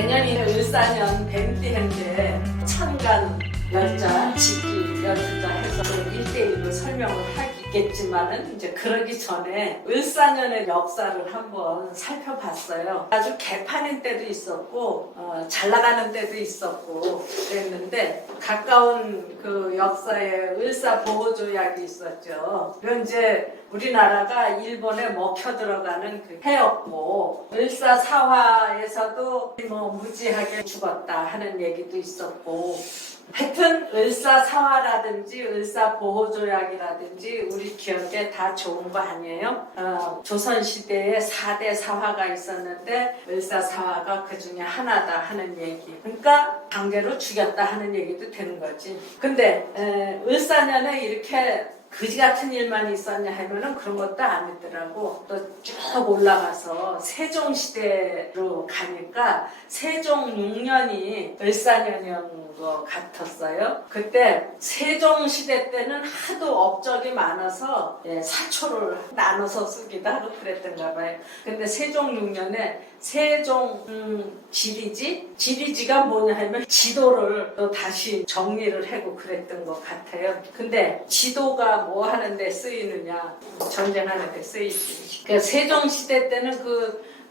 내년이 을사년 뱀띠인데 천간 열자, 직기 열자 해서 1대1로 설명을 하겠지만은 이제 그러기 전에 을사년의 역사를 한번 살펴봤어요. 아주 개판인 때도 있었고 잘 나가는 때도 있었고 그랬는데 가까운 그 역사에 을사 보호조약이 있었죠. 그건 이제 우리나라가 일본에 먹혀 들어가는 그 해였고 을사사화에서도 뭐 무지하게 죽었다 하는 얘기도 있었고 하여튼 을사사화라든지 을사보호조약이라든지 우리 기억에 다 좋은 거 아니에요? 조선시대에 4대 사화가 있었는데 을사사화가 그 중에 하나다 하는 얘기. 그러니까 강제로 죽였다 하는 얘기도 되는 거지. 근데 을사년에 이렇게 그지 같은 일만 있었냐 하면은 그런 것도 아니더라고. 또 쭉 올라가서 세종시대로 가니까 세종 6년이 을사년인 것 같았어요. 그때 세종시대 때는 하도 업적이 많아서 사초를 나눠서 쓰기도 하고 그랬던가 봐요. 근데 세종 6년에 세종 지리지가 뭐냐 하면 지도를 또 다시 정리를 하고 그랬던 것 같아요. 근데 지도가 뭐 하는데 쓰이느냐? 전쟁하는 데 쓰이지. 그 세종시대 때는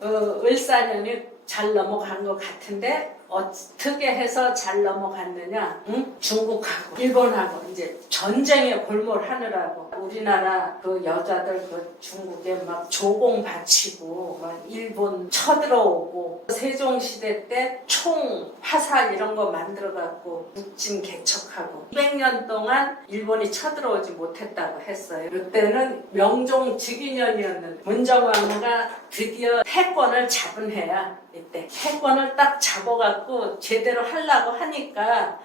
을사년이 잘 넘어간 것 같은데 어떻게 해서 잘 넘어갔느냐? 중국하고 일본하고 이제 전쟁에 골몰하느라고 우리나라 그 여자들 그 중국에 막 조공 바치고 막 일본 쳐들어오고 세종시대 때 총 화살 이런 거 만들어 갖고 묵진 개척하고 200년 동안 일본이 쳐들어오지 못했다고 했어요. 그때는 명종 즉위년이었는데 문정왕후가 드디어 패권을 잡은 해야. 이때 패권을 딱 잡아갖고 제대로 하려고 하니까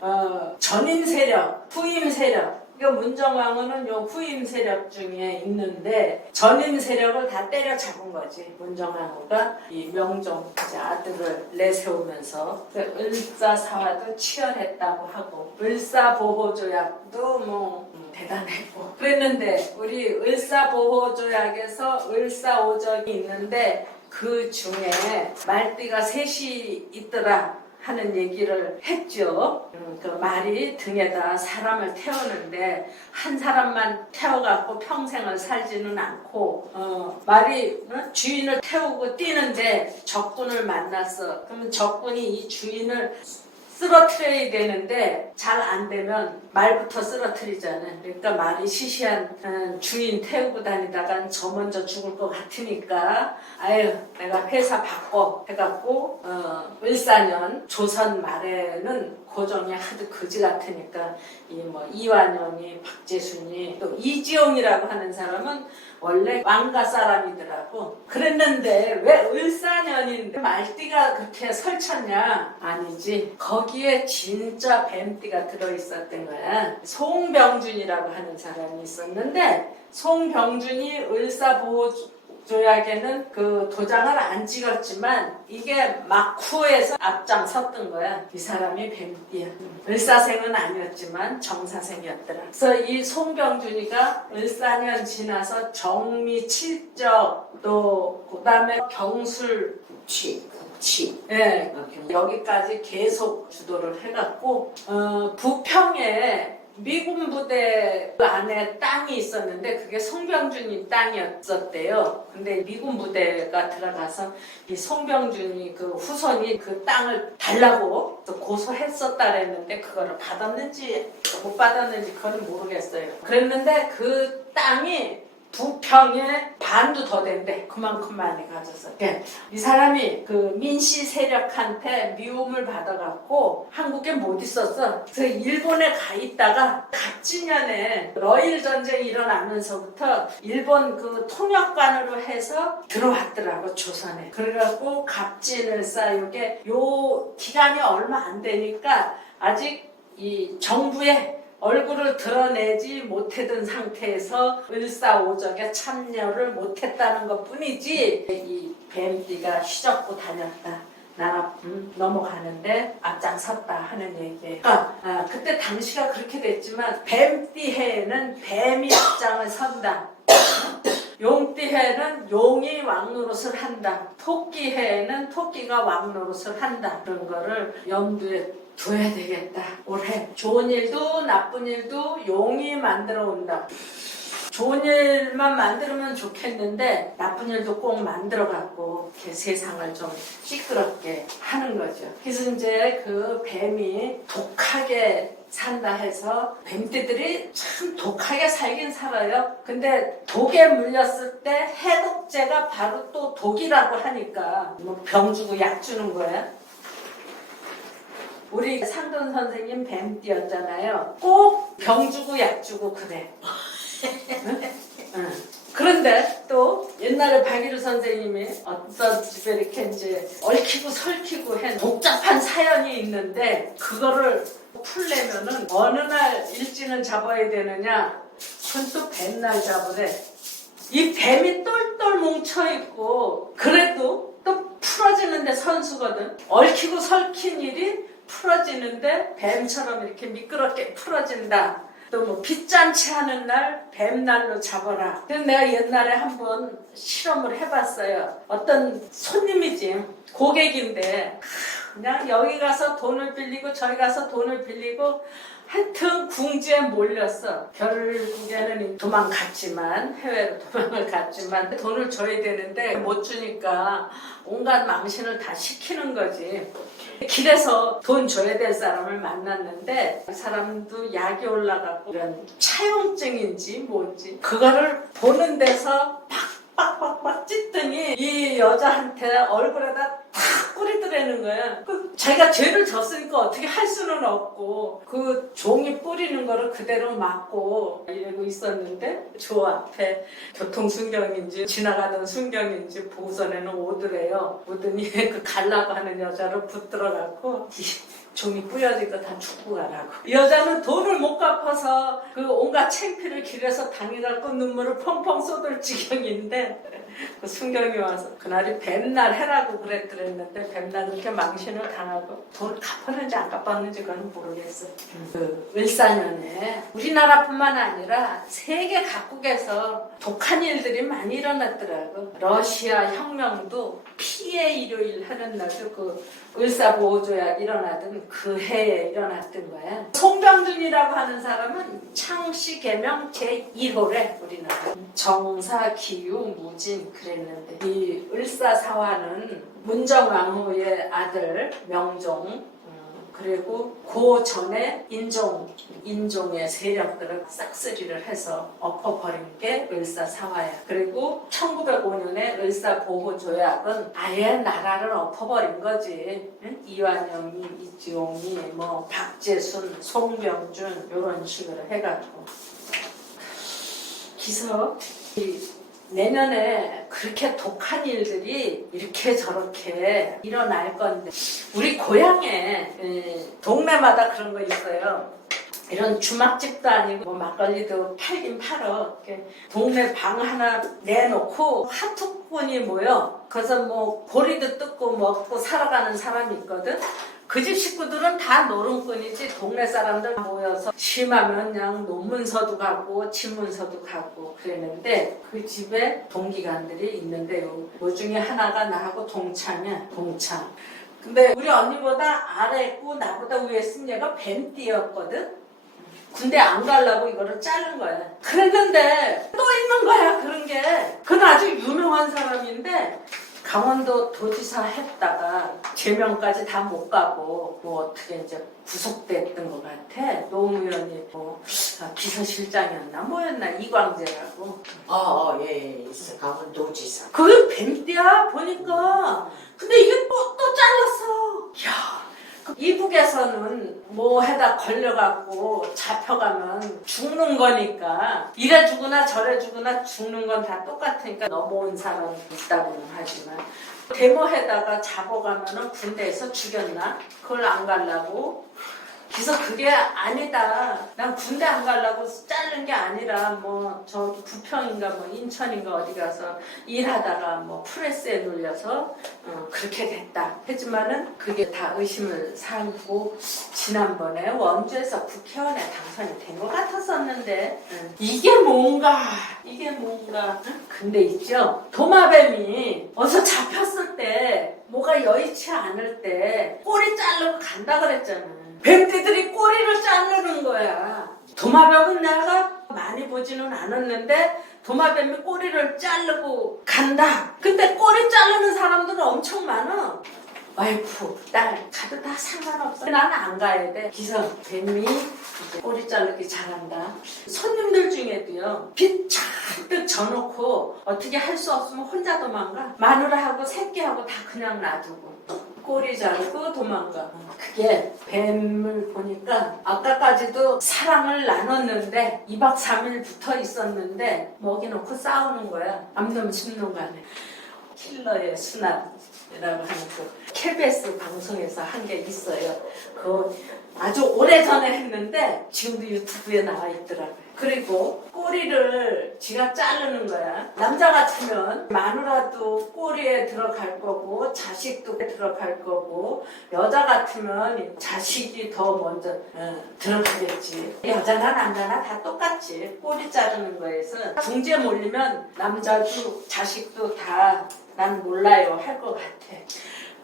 전임 세력, 후임 세력 이거 문정왕후는 요 후임 세력 중에 있는데 전임 세력을 다 때려잡은 거지. 문정왕후가 이 명종 이제 아들을 내세우면서 을사사화도 치열했다고 하고 을사보호조약도 뭐 대단했고 그랬는데 우리 을사보호조약에서 을사오적이 있는데 그 중에 말띠가 셋이 있더라 하는 얘기를 했죠. 그 말이 등에다 사람을 태우는데 한 사람만 태워갖고 평생을 살지는 않고 말이 주인을 태우고 뛰는데 적군을 만났어. 그러면 적군이 이 주인을 쓰러트려야 되는데 잘 안 되면 말부터 쓰러트리잖아요. 그러니까 말이 시시한 주인 태우고 다니다간 저 먼저 죽을 것 같으니까 아유 내가 회사 바꿔 해갖고 을사년 조선 말에는 고종이 하도 거지 같으니까 이완용이 박재순이 또 이지용이라고 하는 사람은 원래 왕가 사람이더라고. 그랬는데 왜 을사년인데 말띠가 그렇게 설쳤냐? 아니지. 거기에 진짜 뱀띠가 들어있었던 거야. 송병준이라고 하는 사람이 있었는데 송병준이 을사보호조약에는 그 도장을 안 찍었지만 이게 막후에서 앞장섰던 거야. 이 사람이 뱀띠야. 을사생은 아니었지만 정사생이었더라. 그래서 이 송병준이가 을사년 지나서 정미 칠적 또 그다음에 경술취 여기까지 계속 주도를 해갖고 부평에 미군 부대 안에 땅이 있었는데 그게 송병준이 땅이었었대요. 근데 미군 부대가 들어가서 이 송병준이 그 후손이 그 땅을 달라고 고소했었다 그랬는데 그거를 받았는지 못 받았는지 그건 모르겠어요. 그랬는데 그 땅이 부평에 반도 더 된대. 그만큼 많이 가져서. 이 사람이 그 민씨 세력한테 미움을 받아갖고 한국에 못 있었어. 그래서 일본에 가 있다가 갑진년에 러일 전쟁이 일어나면서부터 일본 그 통역관으로 해서 들어왔더라고 조선에. 그래갖고 갑진을 쌓이게 요 기간이 얼마 안 되니까 아직 이 정부에 얼굴을 드러내지 못했던 상태에서 을사오적에 참여를 못했다는 것 뿐이지 이 뱀띠가 휘젓고 다녔다. 나라 넘어가는데 앞장섰다 하는 얘기예요. 그때 당시가 그렇게 됐지만 뱀띠 해에는 뱀이 앞장을 선다. 용띠해는 용이 왕노릇을 한다. 토끼해는 토끼가 왕노릇을 한다. 그런 거를 염두에 둬야 되겠다. 올해 좋은 일도 나쁜 일도 용이 만들어 온다. 좋은 일만 만들면 좋겠는데 나쁜 일도 꼭 만들어갖고 이렇게 세상을 좀 시끄럽게 하는 거죠. 그래서 이제 그 뱀이 독하게 산다 해서 뱀띠들이 참 독하게 살긴 살아요. 근데 독에 물렸을 때 해독제가 바로 또 독이라고 하니까 뭐 병 주고 약 주는 거야. 우리 상돈 선생님 뱀띠였잖아요. 꼭 병 주고 약 주고 그래. 응? 그런데 또 옛날에 박일우 선생님이 어떤 집에 이렇게 이제 얽히고 설키고 한 복잡한 사연이 있는데 그거를 풀려면은 어느 날 일지는 잡아야 되느냐? 그건 또 뱀날 잡으래. 이 뱀이 똘똘 뭉쳐있고 그래도 또 풀어지는데 선수거든. 얽히고 설킨 일이 풀어지는데 뱀처럼 이렇게 미끄럽게 풀어진다. 또 뭐 빗잔치 하는 날 뱀날로 잡아라. 그래서 내가 옛날에 한번 실험을 해봤어요. 어떤 손님이지 고객인데 그냥 여기 가서 돈을 빌리고 저기 가서 돈을 빌리고 하여튼 궁지에 몰렸어. 결국에는 도망갔지만 해외로 도망을 갔지만 돈을 줘야 되는데 못 주니까 온갖 망신을 다 시키는 거지. 길에서 돈 줘야 될 사람을 만났는데 그 사람도 약이 올라가고 이런 차용증인지 뭔지 그거를 보는 데서 빡빡빡 찢더니 이 여자한테 얼굴에다 탁 뿌리더라는 거야. 자기가 죄를 졌으니까 어떻게 할 수는 없고 그 종이 뿌리는 거를 그대로 맞고 이러고 있었는데 저 앞에 교통순경인지 지나가던 순경인지 보고선에는 오더래요. 오더니 그 갈라고 하는 여자를 붙들어갖고 종이 뿌려지고 다 죽고 가라고. 이 여자는 돈을 못 갚아서 그 온갖 창피를 길에서 당해갖고 눈물을 펑펑 쏟을 지경인데 그 순경이 와서 그날이 뱀날 해라고 그랬는데 뱀날 그렇게 망신을 당하고 돈을 갚았는지 안 갚았는지 그건 모르겠어. 그 을사년에 우리나라뿐만 아니라 세계 각국에서 독한 일들이 많이 일어났더라고. 러시아 혁명도 피해 일요일 하는 날도 그 을사보호조약 일어나던 그 해에 일어났던 거야. 송병준이라고 하는 사람은 창씨 개명 제1호래 우리나라. 정사기유 무진 그랬는데 이 을사사화는 문정왕후의 아들 명종 그리고 그 전에 인종의 세력들을 싹쓸이를 해서 엎어버린 게 을사사화야. 그리고 1905년에 을사보호조약은 아예 나라를 엎어버린 거지. 응? 이완영이, 이지용이, 뭐 박재순, 송병준 이런 식으로 해가지고 기서 내년에 그렇게 독한 일들이 이렇게 저렇게 일어날 건데 우리 고향에 동네마다 그런 거 있어요. 이런 주막집도 아니고 뭐 막걸리도 팔긴 팔어. 이렇게 동네 방 하나 내놓고 하투꾼이 모여. 그래서 뭐 보리도 뜯고 먹고 살아가는 사람이 있거든. 그 집 식구들은 다 노름꾼이지 동네 사람들 모여서 심하면 그냥 논문서도 가고 집문서도 가고 그랬는데 그 집에 동기간들이 있는데요. 그 중에 하나가 나하고 동창이야. 동창. 근데 우리 언니보다 아래 있고 나보다 위에 있은 얘가 뱀띠였거든. 군대 안 가려고 이거를 자른 거야. 그랬는데 또 있는 거야 그런 게. 그건 아주 유명한 사람인데 강원도 도지사 했다가 제명까지 다 못 가고 뭐 어떻게 이제 구속됐던 것 같아. 노무현이 뭐 비서실장이었나 뭐였나 이광재라고. 예, 있어. 강원도지사. 그 뱀띠야 보니까. 근데 이게 또 잘랐어. 야. 이북에서는 뭐 해다 걸려갖고 잡혀가면 죽는 거니까 이래 죽으나 저래 죽으나 죽는 건 다 똑같으니까 넘어온 사람 있다고는 하지만 데모해다가 잡아가면은 군대에서 죽였나? 그걸 안 가려고 그래서 그게 아니다. 난 군대 안 가려고 자른 게 아니라 뭐 저기 부평인가 뭐 인천인가 어디 가서 일하다가 뭐 프레스에 눌려서 그렇게 됐다. 하지만은 그게 다 의심을 사고 지난번에 원주에서 국회의원에 당선이 된 것 같았었는데 이게 뭔가 근데 있죠. 도마뱀이 어서 잡혔을 때 뭐가 여의치 않을 때 꼬리 자르고 간다 그랬잖아. 뱀띠들이 꼬리를 자르는 거야. 도마뱀은 내가 많이 보지는 않았는데 도마뱀이 꼬리를 자르고 간다. 근데 꼬리 자르는 사람들은 엄청 많아. 와이프, 딸 가도 다 상관없어. 나는 안 가야 돼. 기성, 뱀이 꼬리 자르기 잘한다. 손님들 중에도요. 빚 잔뜩 져놓고 어떻게 할 수 없으면 혼자 도망가. 마누라하고 새끼하고 다 그냥 놔두고. 꼬리 자르고 도망가. 그게 뱀을 보니까 아까까지도 사랑을 나눴는데 2박 3일 붙어 있었는데 먹이 놓고 싸우는 거야. 암놈 집놈 간에. 킬러의 순환이라고 하는 그 KBS 방송에서 한 게 있어요. 그 아주 오래전에 했는데 지금도 유튜브에 나와 있더라고요. 그리고 꼬리를 지가 자르는 거야. 남자 같으면 마누라도 꼬리에 들어갈 거고 자식도 들어갈 거고 여자 같으면 자식이 더 먼저 들어가겠지. 여자나 남자나 다 똑같지. 꼬리 자르는 거에서 중재 몰리면 남자도 자식도 다 난 몰라요 할 것 같아.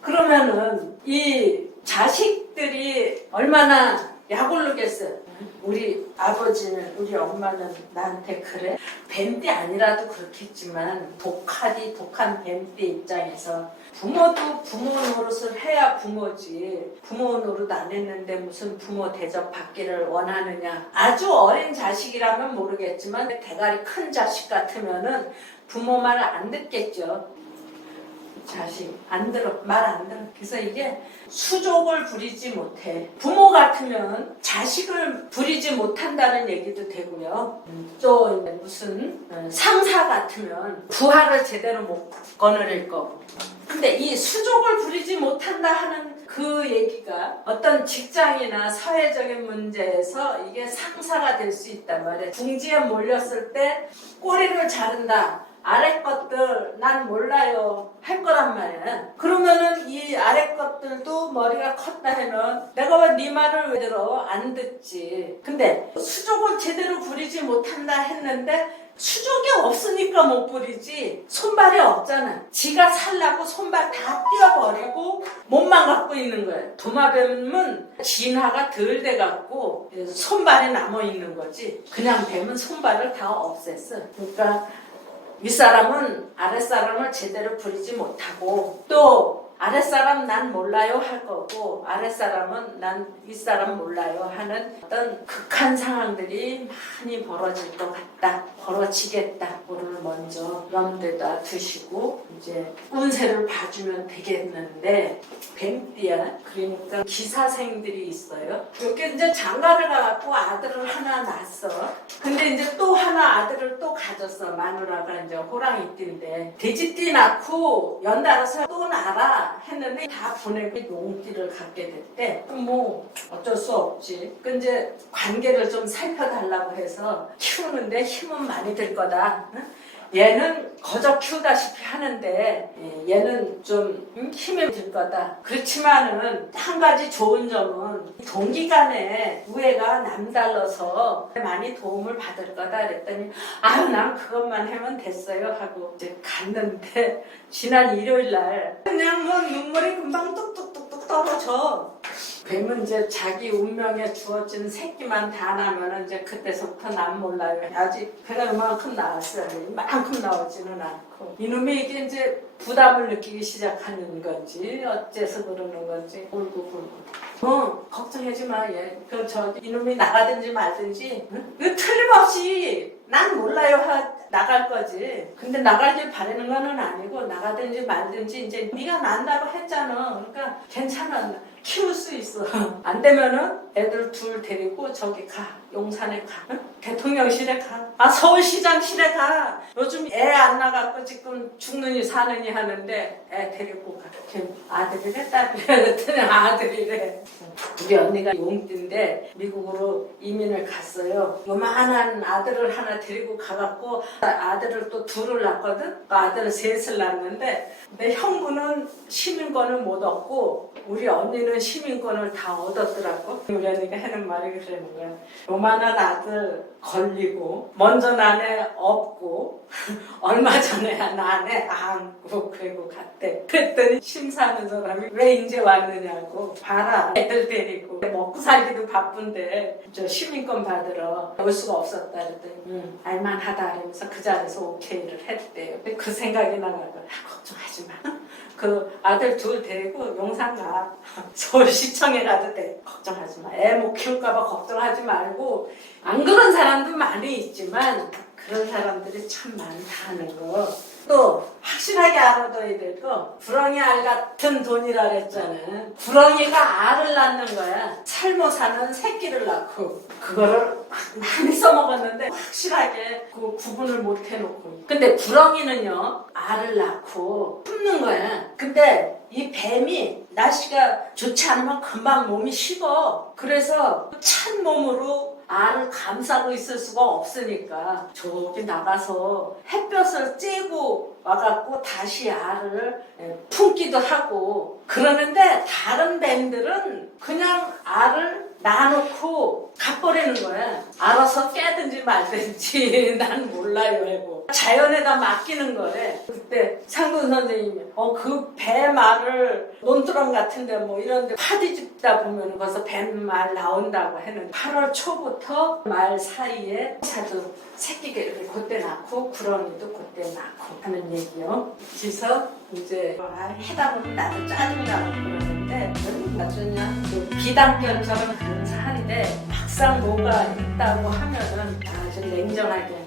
그러면은 이 자식들이 얼마나 약올르겠어요. 우리 아버지는 우리 엄마는 나한테 그래? 뱀띠 아니라도 그렇겠지만 독한 뱀띠 입장에서 부모도 부모 노릇을 해야 부모지. 부모 노릇 안 했는데 무슨 부모 대접 받기를 원하느냐. 아주 어린 자식이라면 모르겠지만 대가리 큰 자식 같으면은 부모 말 안 듣겠죠. 자식 안 들어, 말 안 들어. 그래서 이게 수족을 부리지 못해. 부모 같으면 자식을 부리지 못한다는 얘기도 되고요. 또 무슨 상사 같으면 부하를 제대로 못 거느릴 거고. 근데 이 수족을 부리지 못한다 하는 그 얘기가 어떤 직장이나 사회적인 문제에서 이게 상사가 될 수 있단 말이에요. 궁지에 몰렸을 때 꼬리를 자른다. 아래 것들 난 몰라요 할 거란 말이야. 그러면은 이 아래 것들도 머리가 컸다 하면 내가 왜 네 말을 왜 들어? 안 듣지. 근데 수족을 제대로 부리지 못한다 했는데 수족이 없으니까 못 부리지. 손발이 없잖아. 지가 살라고 손발 다 띄어버리고 몸만 갖고 있는 거야. 도마뱀은 진화가 덜 돼갖고 손발이 남아있는 거지. 그냥 뱀은 손발을 다 없앴어. 그러니까 윗사람은 아랫사람을 제대로 부리지 못하고 또 아랫사람 난 몰라요 할 거고 아랫사람은 난 윗사람 몰라요 하는 어떤 극한 상황들이 많이 벌어질 것 같다. 벌어지겠다. 그거를 먼저 염두에다 두시고 이제 운세를 봐주면 되겠는데 뱀띠야. 그러니까 기사생들이 있어요. 이렇게 이제 장가를 가갖고 아들을 하나 낳았어. 근데 이제 또 하나 아들을 또 가졌어. 마누라가 이제 호랑이띠인데 돼지띠 낳고 연달아서 또 낳아라 했는데 다 보내고 용띠를 갖게 됐대. 뭐 어쩔 수 없지. 그 이제 관계를 좀 살펴달라고 해서 키우는데 힘은 많이 들 거다. 얘는 거저 키우다시피 하는데 얘는 좀 힘이 들 거다. 그렇지만은 한 가지 좋은 점은 동기간에 우애가 남달라서 많이 도움을 받을 거다 그랬더니 아유 난 그것만 하면 됐어요 하고 이제 갔는데 지난 일요일날 그냥 뭐 눈물이 금방 뚝뚝뚝뚝 떨어져. 뱀은 이제 자기 운명에 주어진 새끼만 다 나면은 이제 그때서부터 난 몰라요. 아직 배가 이만큼 나왔어요. 이만큼 나오지는 않고. 이놈이 이게 이제 부담을 느끼기 시작하는 건지 어째서 그러는 건지 울고 걱정하지 마. 얘. 이놈이 나가든지 말든지 틀림없이 난 몰라요 나갈 거지. 근데 나가길 바라는 거는 아니고 나가든지 말든지 이제 네가 난다고 했잖아. 그러니까 괜찮아. 키울 수 있어. 안 되면은 애들 둘 데리고 저기 가. 용산에 가. 응? 대통령실에 가. 서울시장실에 가. 요즘 애 안 나갖고 지금 죽느니 사느니 하는데 애 데리고 가. 걔 아들이래 딸이래 그랬더니 아들이래. 우리 언니가 용띠인데 미국으로 이민을 갔어요. 요만한 아들을 하나 데리고 가갖고 아들을 또 둘을 낳거든. 그 아들을 셋을 낳는데 내 형부는 시민권을 못 얻고 우리 언니는 시민권을 다 얻었더라고. 우리 언니가 하는 말이 그러는 거야. 요만한 아들 걸리고 먼저 난애 없고 얼마 전에 난애 안고 그리고 갔대. 그랬더니 심사하는 사람이 왜 이제 왔느냐고. 봐라 애들 데리고 먹고 살기도 바쁜데 저 시민권 받으러 올 수가 없었다 그랬더니 알만하다 이러면서 그 자리에서 오케이를 했대요. 그 생각이 나가지고 걱정하지 마. 그 아들 둘 데리고 용산 가. 서울시청에 가도 돼. 걱정하지 마. 애 못 키울까봐 걱정하지 말고. 안 그런 사람도 많이 있지만 그런 사람들이 참 많다는 거. 또 확실하게 알아둬야 될 거. 구렁이 알 같은 돈이라 그랬잖아. 구렁이가 알을 낳는 거야. 살모사는 새끼를 낳고. 그거를 많이 써먹었는데 확실하게 그 구분을 못 해놓고. 근데 구렁이는요 알을 낳고 품는 거야. 근데 이 뱀이 날씨가 좋지 않으면 금방 몸이 식어. 그래서 찬 몸으로 알을 감싸고 있을 수가 없으니까 저기 나가서 햇볕을 쬐고 와갖고 다시 알을 품기도 하고 그러는데 다른 뱀들은 그냥 알을 놔놓고 가버리는 거야. 알아서 깨든지 말든지 난 몰라요 하고 자연에다 맡기는 거래. 그때 상돈 선생님이 그 뱀알을 논두렁 같은데 뭐 이런데 파디 줍다 보면 거기서 뱀알 나온다고 했는데 8월 초부터 말 사이에 사도 새끼가 이렇게 그때 낳고 구렁이도 그때 낳고 하는 얘기요. 그래서 이제 해다 보면 나도 짜증나고 그러는데 어쩌냐 그 비단결처럼 그런 살인데 막상 뭐가 있다고 하면은 아주 냉정하게